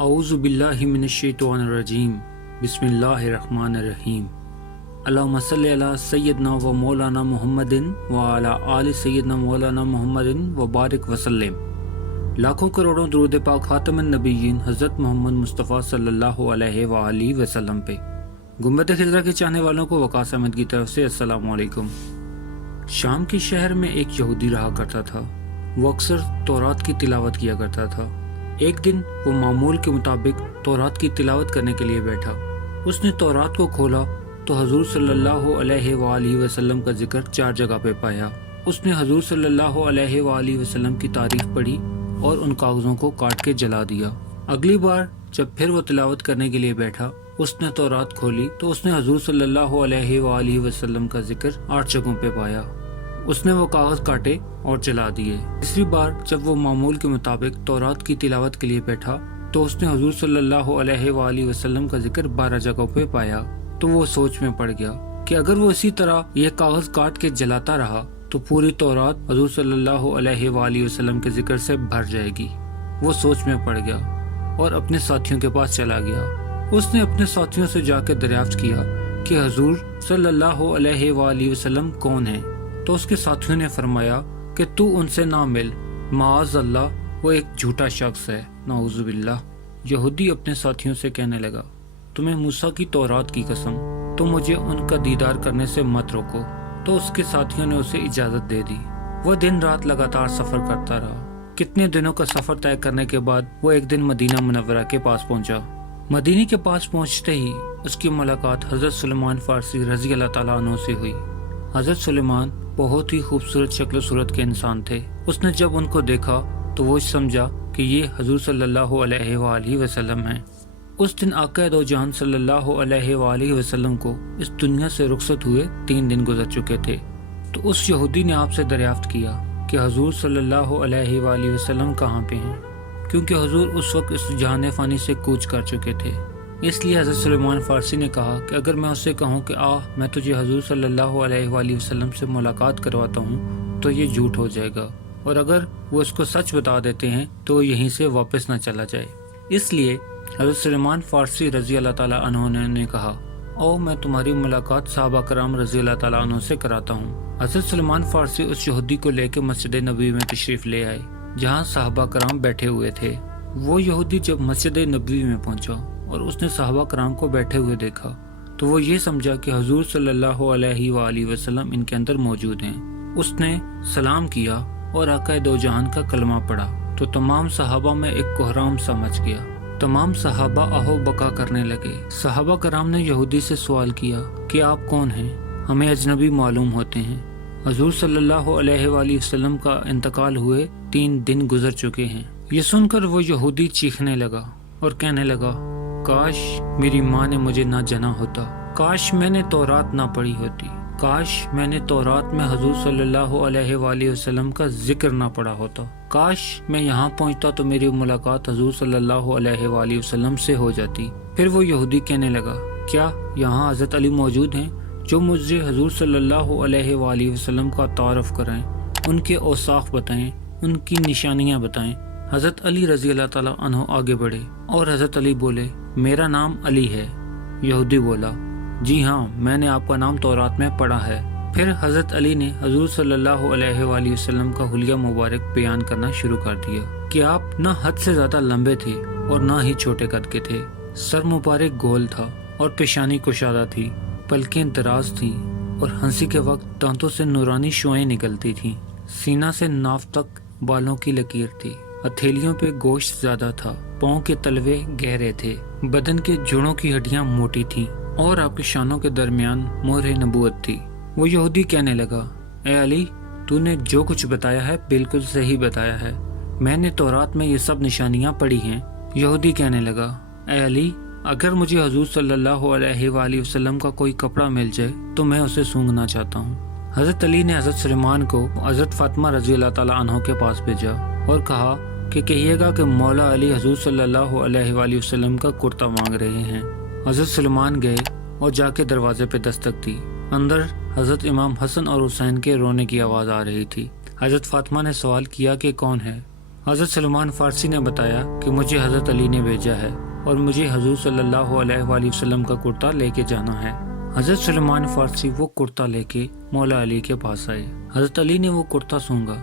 اعوذ باللہ من الشیطان الرجیم بسم اللہ الرحمن الرحیم اللہم صلی علی سیدنا و مولانا محمد وعلی آل سیدنا مولانا محمد وبارک وسلم۔ لاکھوں کروڑوں درود پاک خاتم النبیین حضرت محمد مصطفیٰ صلی اللہ علیہ وآلہ وسلم پہ۔ گنبد خضرا کے چاہنے والوں کو وقاص احمد کی طرف سے السلام علیکم۔ شام کے شہر میں ایک یہودی رہا کرتا تھا۔ وہ اکثر تورات کی تلاوت کیا کرتا تھا۔ ایک دن وہ معمول کے مطابق تورات کی تلاوت کرنے کے لیے بیٹھا۔ اس نے تورات کو کھولا تو حضور صلی اللہ علیہ وآلہ وسلم کا ذکر 4 جگہ پہ پایا۔ اس نے حضور صلی اللہ علیہ وآلہ وسلم کی تاریخ پڑھی اور ان کاغذوں کو کاٹ کے جلا دیا۔ اگلی بار جب پھر وہ تلاوت کرنے کے لیے بیٹھا، اس نے تورات کھولی تو اس نے حضور صلی اللہ علیہ وآلہ وسلم کا ذکر 8 جگہوں پہ پایا۔ اس نے وہ کاغذ کاٹے اور جلا دیے۔ تیسری بار جب وہ معمول کے مطابق تورات کی تلاوت کے لیے بیٹھا تو اس نے حضور صلی اللہ علیہ وآلہ وسلم کا ذکر 12 جگہوں پہ پایا۔ تو وہ سوچ میں پڑ گیا کہ اگر وہ اسی طرح یہ کاغذ کاٹ کے جلاتا رہا تو پوری تورات حضور صلی اللہ علیہ وآلہ وسلم کے ذکر سے بھر جائے گی۔ وہ سوچ میں پڑ گیا اور اپنے ساتھیوں کے پاس چلا گیا۔ اس نے اپنے ساتھیوں سے جا کے دریافت کیا کہ حضور صلی اللہ علیہ وآلہ وسلم کون ہیں؟ تو اس کے ساتھیوں نے فرمایا کہ تو ان سے نہ مل، معاذ اللہ وہ ایک جھوٹا شخص ہے، نعوذ باللہ۔ یہودی اپنے ساتھیوں سے کہنے لگا، تمہیں موسیٰ کی تورات کی قسم، تو مجھے ان کا دیدار کرنے سے مت روکو۔ تو اس کے ساتھیوں نے اسے اجازت دے دی۔ وہ دن رات لگاتار سفر کرتا رہا۔ کتنے دنوں کا سفر طے کرنے کے بعد وہ ایک دن مدینہ منورہ کے پاس پہنچا۔ مدینے کے پاس پہنچتے ہی اس کی ملاقات حضرت سلیمان فارسی رضی اللہ تعالیٰ عنہ سے ہوئی۔ حضرت سلیمان بہت ہی خوبصورت شکل و صورت کے انسان تھے۔ اس نے جب ان کو دیکھا تو وہ سمجھا کہ یہ حضور صلی اللہ علیہ وآلہ وسلم ہیں۔ اس دن آقا دو جہان صلی اللہ علیہ وآلہ وسلم کو اس دنیا سے رخصت ہوئے 3 دن گزر چکے تھے۔ تو اس یہودی نے آپ سے دریافت کیا کہ حضور صلی اللہ علیہ وآلہ وسلم کہاں پہ ہیں، کیونکہ حضور اس وقت اس جہان فانی سے کوچ کر چکے تھے۔ اس لیے حضرت سلیمان فارسی نے کہا کہ اگر میں اس سے کہوں کہ میں تجھے حضور صلی اللہ علیہ وآلہ وسلم سے ملاقات کرواتا ہوں تو یہ جھوٹ ہو جائے گا، اور اگر وہ اس کو سچ بتا دیتے ہیں تو وہ یہیں سے واپس نہ چلا جائے۔ اس لیے حضرت سلیمان فارسی رضی اللہ تعالیٰ عنہ نے کہا، میں تمہاری ملاقات صحابہ کرام رضی اللہ تعالیٰ عنہ سے کراتا ہوں۔ حضرت سلیمان فارسی اس یہودی کو لے کے مسجد نبوی میں تشریف لے آئے جہاں صحابہ کرام بیٹھے ہوئے تھے۔ وہ یہودی جب مسجد نبوی میں پہنچا اور اس نے صحابہ کرام کو بیٹھے ہوئے دیکھا تو وہ یہ سمجھا کہ حضور صلی اللہ علیہ وآلہ وسلم ان کے اندر موجود ہیں۔ اس نے سلام کیا اور آقا دو جہان کا کلمہ پڑھا تو تمام صحابہ میں ایک کوہرام سا مچ گیا۔ تمام صحابہ آہو بکا کرنے لگے۔ صحابہ کرام نے یہودی سے سوال کیا کہ آپ کون ہیں؟ ہمیں اجنبی معلوم ہوتے ہیں۔ حضور صلی اللہ علیہ وآلہ وسلم کا انتقال ہوئے 3 دن گزر چکے ہیں۔ یہ سن کر وہ یہودی چیخنے لگا اور کہنے لگا، کاش میری ماں نے مجھے نہ جنا ہوتا، کاش میں نے تورات نہ پڑھی ہوتی، کاش میں نے تورات میں حضور صلی اللہ علیہ وآلہ وسلم کا ذکر نہ پڑھا ہوتا، کاش میں یہاں پہنچتا تو میری ملاقات حضور صلی اللہ علیہ وآلہ وسلم سے ہو جاتی۔ پھر وہ یہودی کہنے لگا، کیا یہاں حضرت علی موجود ہیں جو مجھے حضور صلی اللہ علیہ وآلہ وسلم کا تعارف کرائیں، ان کے اوصاف بتائیں، ان کی نشانیاں بتائیں۔ حضرت علی رضی اللہ تعالیٰ عنہ آگے بڑھے اور حضرت علی بولے، میرا نام علی ہے۔ یہودی بولا، جی ہاں، میں نے آپ کا نام تورات میں پڑھا ہے۔ پھر حضرت علی نے حضور صلی اللہ علیہ وآلہ وسلم کا حلیہ مبارک بیان کرنا شروع کر دیا کہ آپ نہ حد سے زیادہ لمبے تھے اور نہ ہی چھوٹے قد کے تھے۔ سر مبارک گول تھا اور پیشانی کشادہ تھی، پلکیں دراز تھیں اور ہنسی کے وقت دانتوں سے نورانی شعاعیں نکلتی تھیں۔ سینہ سے ناف تک بالوں کی لکیر تھی، ہتھیلیوں پہ گوشت زیادہ تھا، پاؤں کے تلوے گہرے تھے، بدن کے جوڑوں کی ہڈیاں موٹی تھیں اور آپ کے شانوں کے درمیان مہر نبوت تھی۔ وہ یہودی کہنے لگا، اے علی، تو نے جو کچھ بتایا ہے بالکل صحیح بتایا ہے، میں نے تورات میں یہ سب نشانیاں پڑھی ہیں۔ یہودی کہنے لگا، اے علی، اگر مجھے حضور صلی اللہ علیہ وآلہ وسلم کا کوئی کپڑا مل جائے تو میں اسے سونگنا چاہتا ہوں۔ حضرت علی نے حضرت سلیمان کو حضرت فاطمہ رضی اللہ تعالیٰ عنہ کے پاس بھیجا اور کہا کہ کہیے گا کہ مولا علی حضور صلی اللہ علیہ وآلہ وسلم کا کرتا مانگ رہے ہیں۔ حضرت سلیمان گئے اور جا کے دروازے پہ دستک دی۔ اندر حضرت امام حسن اور حسین کے رونے کی آواز آ رہی تھی۔ حضرت فاطمہ نے سوال کیا کہ کون ہے؟ حضرت سلمان فارسی نے بتایا کہ مجھے حضرت علی نے بھیجا ہے اور مجھے حضور صلی اللہ علیہ وآلہ وسلم کا کرتا لے کے جانا ہے۔ حضرت سلمان فارسی وہ کرتا لے کے مولا علی کے پاس آئے۔ حضرت علی نے وہ کرتا سونگا،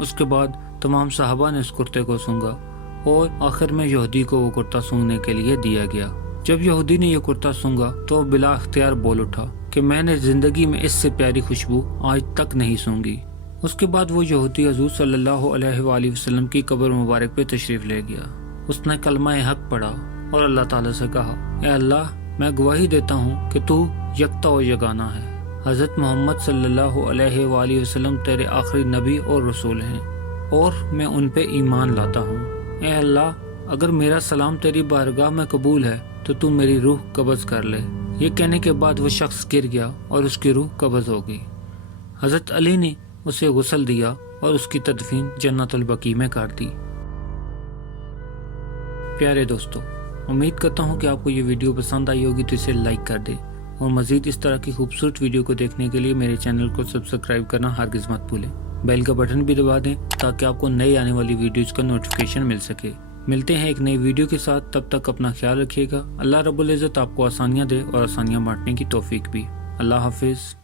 اس کے بعد تمام صحابہ نے اس کرتے کو سونگا اور آخر میں یہودی کو وہ کرتا سونگنے کے لیے دیا گیا۔ جب یہودی نے یہ کرتا سونگا تو بلا اختیار بول اٹھا کہ میں نے زندگی میں اس سے پیاری خوشبو آج تک نہیں سونگی۔ اس کے بعد وہ یہودی حضور صلی اللہ علیہ وآلہ وسلم کی قبر مبارک پہ تشریف لے گیا۔ اس نے کلمہ حق پڑھا اور اللہ تعالیٰ سے کہا، اے اللہ، میں گواہی دیتا ہوں کہ تو یکتا و یگانہ ہے۔ حضرت محمد صلی اللہ علیہ وآلہ وسلم تیرے آخری نبی اور رسول ہیں اور میں ان پہ ایمان لاتا ہوں۔ اے اللہ، اگر میرا سلام تیری بارگاہ میں قبول ہے تو میری روح قبض کر لے۔ یہ کہنے کے بعد وہ شخص گر گیا اور اس کی روح قبض ہو گئی۔ حضرت علی نے اسے غسل دیا اور اس کی تدفین جنت البقیع میں کر دی۔ پیارے دوستو، امید کرتا ہوں کہ آپ کو یہ ویڈیو پسند آئی ہوگی تو اسے لائک کر دیں اور مزید اس طرح کی خوبصورت ویڈیو کو دیکھنے کے لیے میرے چینل کو سبسکرائب کرنا ہرگز مت بھولیں۔ بیل کا بٹن بھی دبا دیں تاکہ آپ کو نئی آنے والی ویڈیوز کا نوٹیفیکیشن مل سکے۔ ملتے ہیں ایک نئی ویڈیو کے ساتھ، تب تک اپنا خیال رکھیے گا۔ اللہ رب العزت آپ کو آسانیاں دے اور آسانیاں بانٹنے کی توفیق بھی۔ اللہ حافظ۔